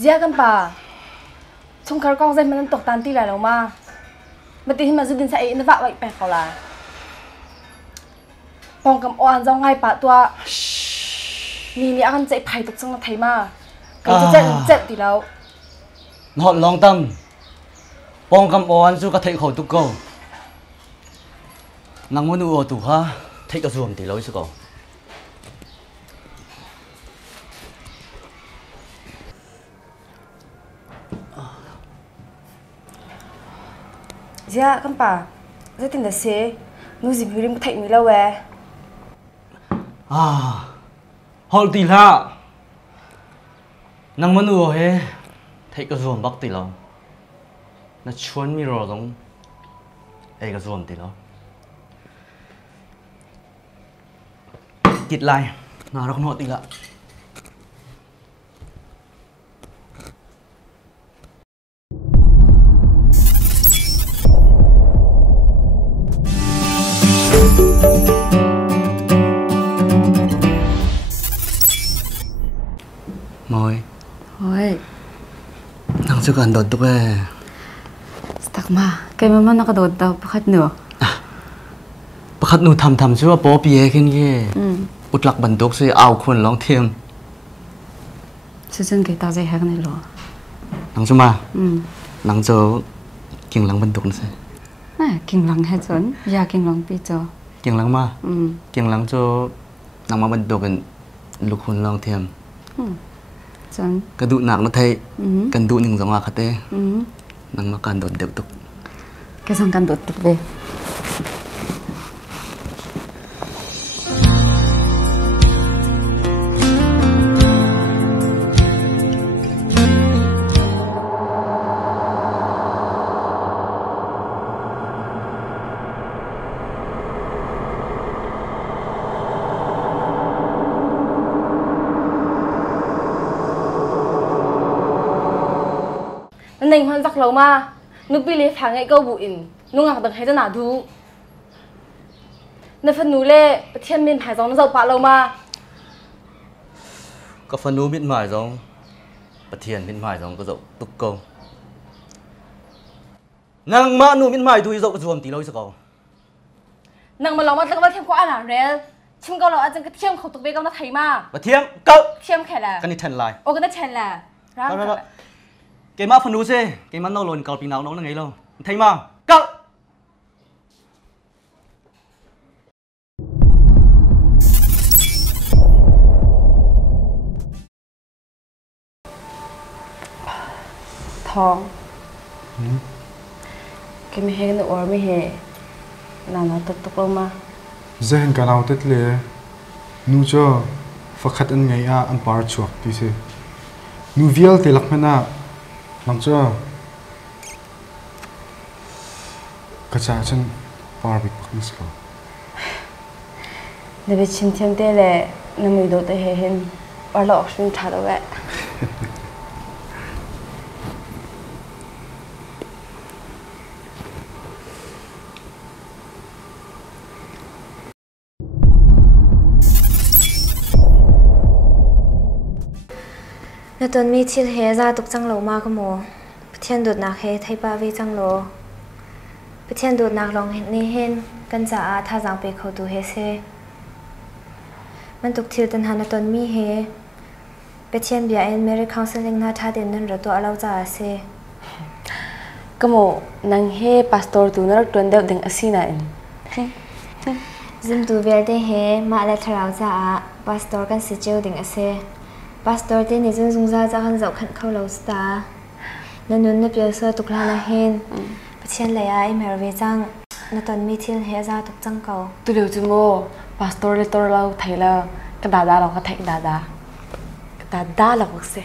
Zia kan pa chung khar kong zai man tok tan ti la lo ma ti hi ma zu bin sa e na va wai pe ko la pong kam oan zong ngai pa tua ni akan chai phai tok chang na thai ma kai chet ti lo ngọt long tâm pong kam oan zu ka thai khổ tu ko nang mo nu o tu ha thai ka zuam ti lo su ko Zia kan pa zai tin da se nu zi birim thai mi lo we hol ti la nang mo nu o he thai ka zuam bak ti lo na chuan mi ro dong ai ka zuam ti lo kit lai na ro no ti la Moi. Oi. Nang su kan dot tu ke. Stak ma, kai mama nakadot daw pakhat no. Pakhat nu tham chu po pi khen ke. Utlak bandok se aw khon long them. Susun kai ta jai hak ne lo. Nang su ma. Nang jo king lang bandok na se. King lang ha chon, ya king lang pi cho. King lang ma. King lang cho nang ma bandok kan lu khon long them. Chon. Ka du nak na thai. Kan du ning zonga khate. Nang ma kan dot dep tuk. Cái sang kan dot tuk de. Neng hon vak lo ma nu pi le phang ai ko bu in nu ngak dang hai da na du na phan nu le pathian min phai jong na zau pa lo ma Ka phan nu mit mai jong pathian mit mai jong ko dau tuk ko nang ma nu mit mai du dau ko zuam ti lo sa ko nang ma lo ma tlak ba them ko ana rel chim ko lo a jang ka thiam khau tuk be ka na thai ma pathiam ko thiam khe la kan ni than lai o ka na chen la ra cái má phần nú xe cái má nâu lồn cầu pin nào nó ngày lâu thấy mà cậu thong cái mi he nó or mi he nào tuk tuk lo ma Zehen ka naw tet le nu cho fakhat an ngai a an par chuak ti se nu vial te lakmana nang cho kacha chen par bik paknis lo ne be chin thiam te le na mi do te he hen or lo option tha do we na ton mi thil he za tuk chang lo ma ka mo pathian dot nak he thai pa ve chang lo pathian dot nak long ni hen kan cha a tha jang pe kho tu he se man tuk thil tan han ton mi he pathian bia en marriage counseling na tha den nan ro to alo cha se ka mo nang he pastor tu na ton deu ding asina in zim tu ver de he ma la tharau cha a pastor kan si cheu ding ase pastor te ni zung za cha han zau khan khau lo sta na nun na pia sa tukla na hen pathian la ya ai mer ve chang na ton mi thil he za tuk chang ko tu leu chu mo pastor le tor lau thai la ka da lo ka thai da ka da lo se